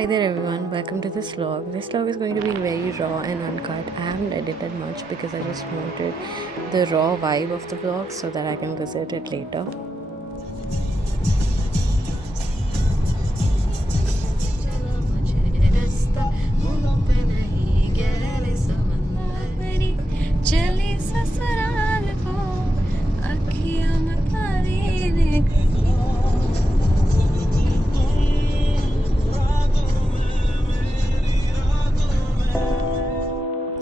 Hi there everyone, welcome to this vlog. This vlog is going to be very raw and uncut. I haven't edited much because I just wanted the raw vibe of the vlog so that I can visit it later.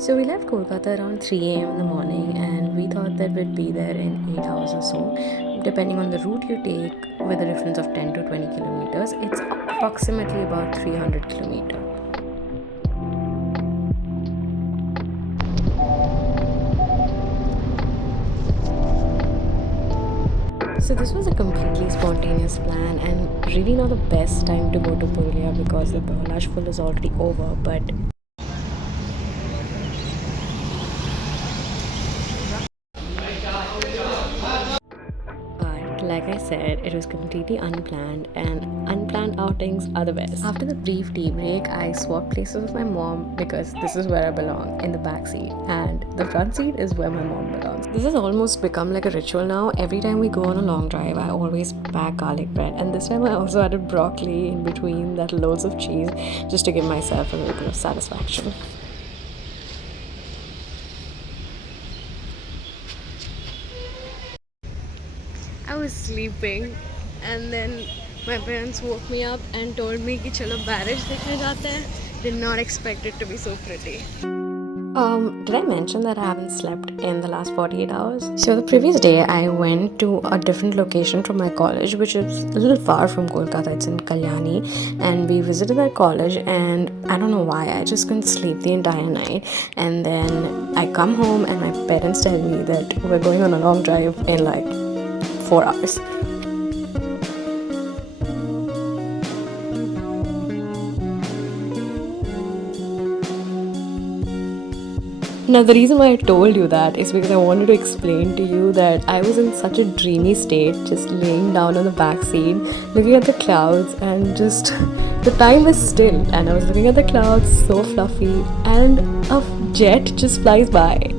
So we left Kolkata around 3 a.m. in the morning and we thought that we'd be there in 8 hours or so. Depending on the route you take, with a difference of 10 to 20 kilometers, it's approximately about 300 kilometers. So this was a completely spontaneous plan and really not the best time to go to Purulia because the Balash full is already over, but like I said, it was completely unplanned, and unplanned outings are the best. After the brief tea break, I swapped places with my mom because this is where I belong, in the back seat, and the front seat is where my mom belongs. This has almost become like a ritual now. Every time we go on a long drive, I always pack garlic bread, and this time I also added broccoli in between that, loads of cheese, just to give myself a little bit of satisfaction. I was sleeping and then my parents woke me up and told me कि चलो barrage देखने जाते हैं. Did not expect it to be so pretty. Did I mention that I haven't slept in the last 48 hours? So the previous day I went to a different location from my college, which is a little far from Kolkata. It's in Kalyani, and we visited that college, and I don't know why, I just couldn't sleep the entire night. And then I come home and my parents tell me that we're going on a long drive in like 4 hours. Now, the reason why I told you that is because I wanted to explain to you that I was in such a dreamy state, just laying down on the back seat, looking at the clouds, and just the time is still. And I was looking at the clouds, so fluffy, and a jet just flies by.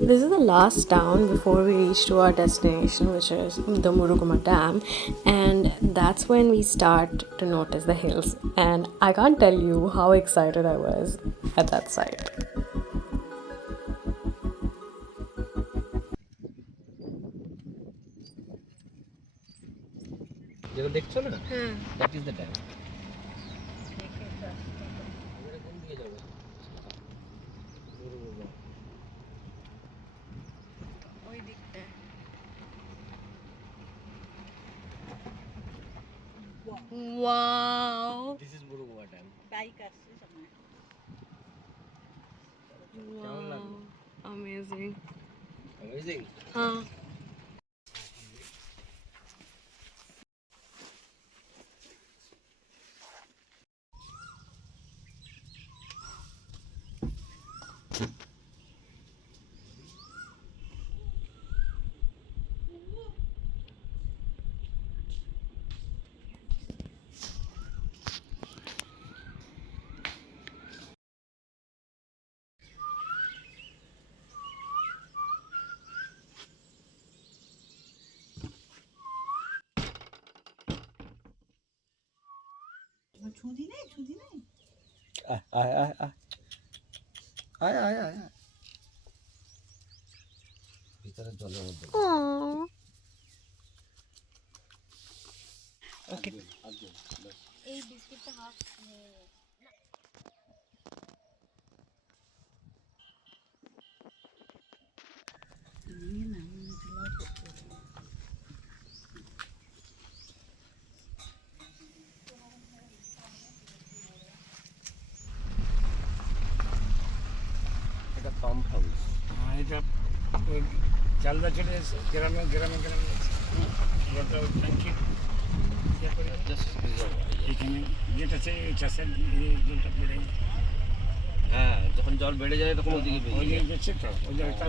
This is the last town before we reach to our destination, which is the Muruguma Dam, and that's when we start to notice the hills. And I can't tell you how excited I was at that site. যেটা দেখছো না that is the dam কোন দিকে যাবে ওই দিকটা Wow. This is Murguma dam কেমন Wow. লাগলো Amazing. Amazing Huh. আয় আয় আয় আয় আয় আয় আয় আয়। ভিতরে জলের মধ্যে Aww. Okay. এটা পাম্প হাউস। এটা ওই চালদা চলে এসে গ্রামে গ্রামে গ্রামে ওটা ওই ট্যাঙ্কি ইয়ে করে জাস্ট রিজার্ভার। এখানে যেটা আছে এই চাষের জলটা বেড়ে হ্যাঁ, যখন জল বেড়ে যায় তখন ওদিকে ওই বেরিয়ে যায়। যাচ্ছে তো ওই যে একটা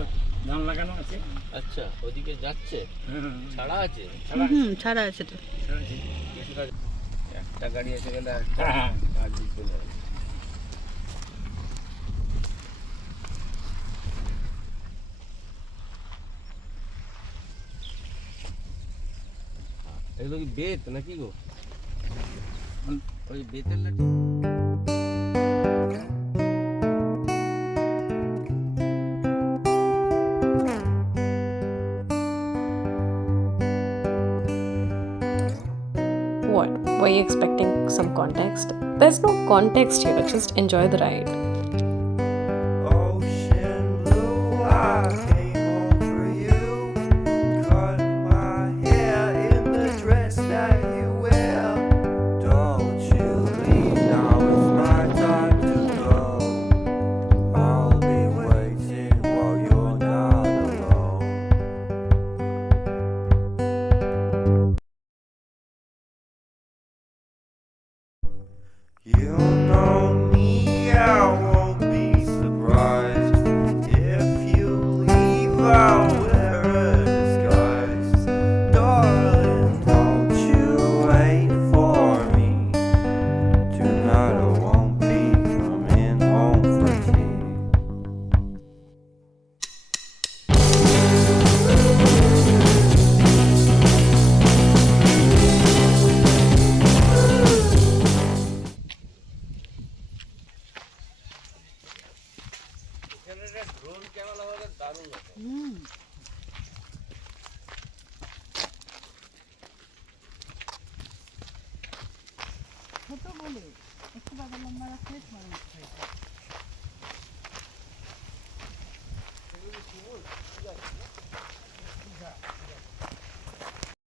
ধান লাগানো আছে। আচ্ছা, ওদিকে যাচ্ছে, হ্যাঁ ছাড়া আছে। ছাড়া আছে তো। একটা গাড়ি এসে গেলে হ্যাঁ হ্যাঁ আর দিতে যাবে। এগুলো কি বেত নাকি গো? ওই বেতের লাঠি। What? Were you expecting some context? There's no context here, just enjoy the ride. Ocean blue, I came home for you. Cut my hair in the dress that you wear. Don't you leave, now it's my time to go. I'll be waiting while you're not alone. You know me, I won't be surprised if you leave. I'll wear a disguise. Darling, don't you wait for me. Tonight I won't be coming home for tea. Drone camera হলে দারুণ হতো।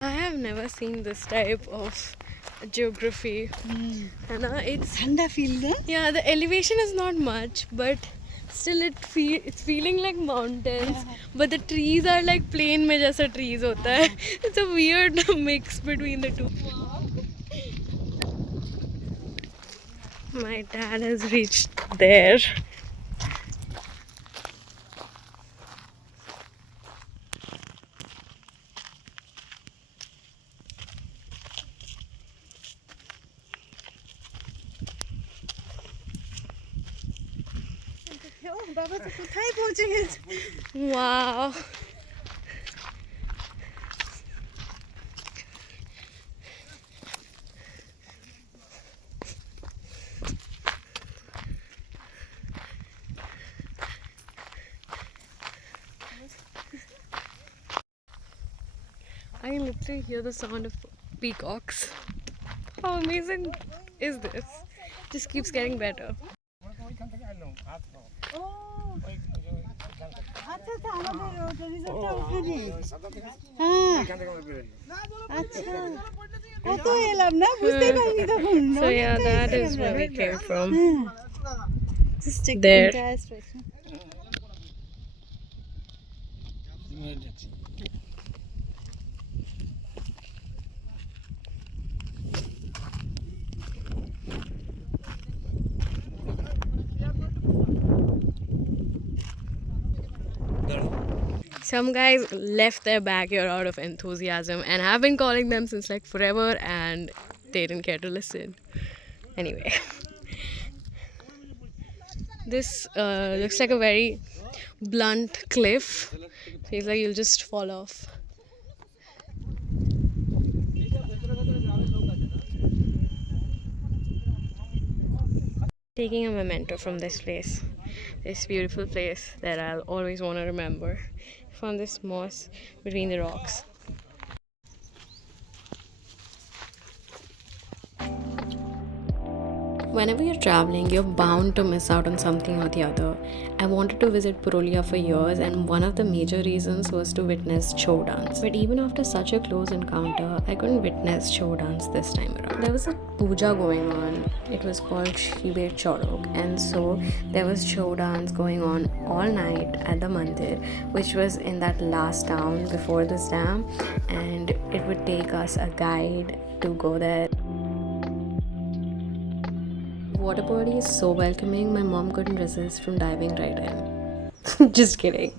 I have never seen this type of geography. And it's ठंडा feel ना yeah, the elevation is not much, but still it's feeling like mountains. But the trees are like plain में जैसा trees होता है. It's a weird mix between the two. My dad has reached there. বাবা তো কোথায় পৌঁছে গেছে Wow. I can literally hear the sound of peacocks. How amazing is this? Just keeps getting better. ওইখান থেকে আসলাম হাত পাও ও ওই আচ্ছা আচ্ছা আমাদের ওটা রিসর্টটা ওখানে সাদা থেকে হ্যাঁ ওইখান থেকে আমরা বেরোই আচ্ছা কত এলাম না বুঝতেই পারিনি তখন So yeah, that is where we came from. Just check There. the entire station. Some guys left their backyard out of enthusiasm and have been calling them since like forever, and they didn't care to listen. Anyway, this looks like a very blunt cliff. Feels like you'll just fall off. Taking a memento from this place. this beautiful place that I'll always want to remember. Found this moss between the rocks. Whenever you're traveling, you're bound to miss out on something or the other. I wanted to visit Purulia for years, and one of the major reasons was to witness show dance. But even after such a close encounter, I couldn't witness show dance this time around. There was a puja going on. It was called Shibe Chorok, and so there was show dance going on all night at the mandir, which was in that last town before this dam, and it would take us a guide to go there. Water body is so welcoming, my mom couldn't resist from diving right in. Just kidding.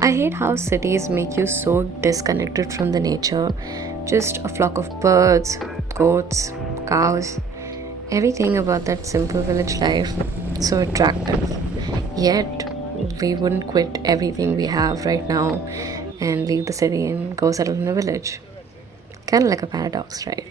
I hate how cities make you so disconnected from the nature. Just a flock of birds, goats, cows, everything about that simple village life so attractive. Yet, we wouldn't quit everything we have right now and leave the city and go settle in a village. Kind of like a paradox, right?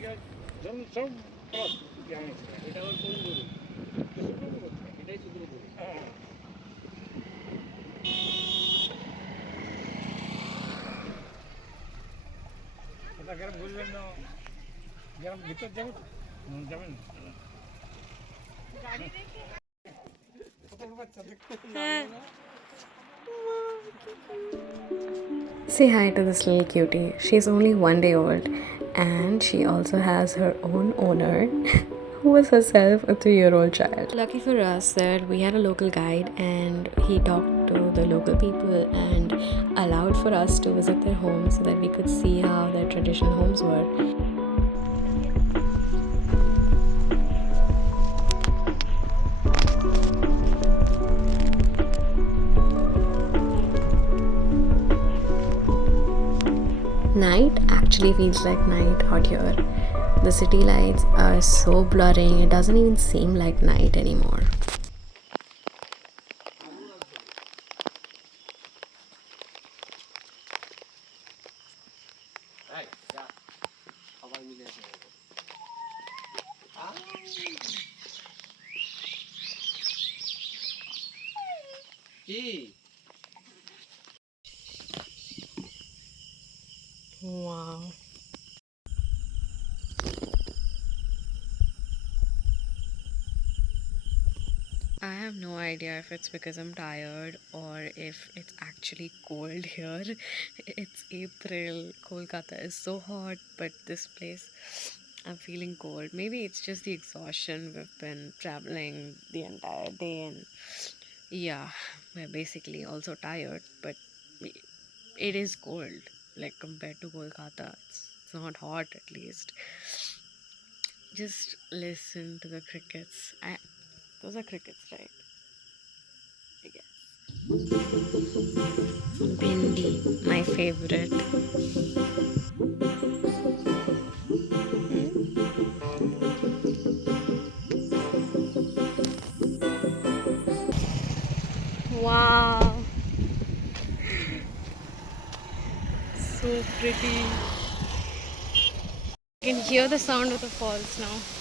Say hi to this little cutie. She's only 1 day old, and she also has her own owner who was herself a 3-year-old child. Lucky for us that we had a local guide, and he talked to the local people and allowed for us to visit their homes so that we could see how their traditional homes were. Night actually feels like night out here. The city lights are so blurring, it doesn't even seem like night anymore. Wow. I have no idea if it's because I'm tired or if it's actually cold here. It's April. Kolkata is so hot, but this place I'm feeling cold. Maybe it's just the exhaustion. We've been traveling the entire day, and yeah, we're basically also tired, but it is cold. Like compared to Kolkata, it's not hot at least. Just listen to the crickets. Those are crickets, right? I guess. Bindi, my favorite. Wow, so pretty. You can hear the sound of the falls now.